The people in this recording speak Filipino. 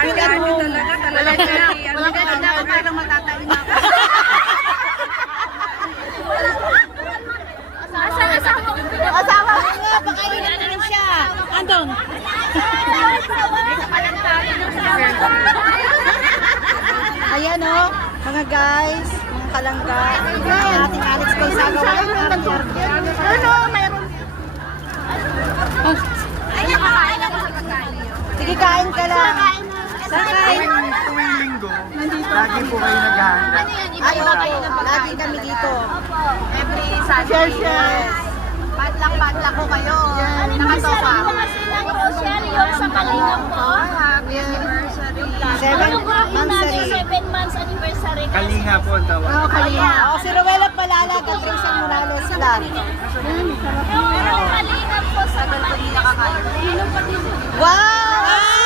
feel at home. Walang kanina ako parang matatain na ako. Asawa ko nga, baka yun na rin siya. Andon. Ayan o, mga guys, mga kalangga. Ang ating Alex Gonzaga. Ano, mayroon. Sige, kain ka lang. Kain. Tuwing linggo, lagi po kayo naghahanda. Ay, opo, lagi kami dito. Every Sunday. Yes. Padlak ko kayo. Nakatoka. Yung sa Kalingap po. Happy anniversary. 7 monthsary. 7 months anniversary. Kalinga po ang tawag. Oh, Kalinga. Oh, si Ruela Palala, Patricia Morales lang. Pero Kalingap po sa Tagal ko hindi nakakain. Wow!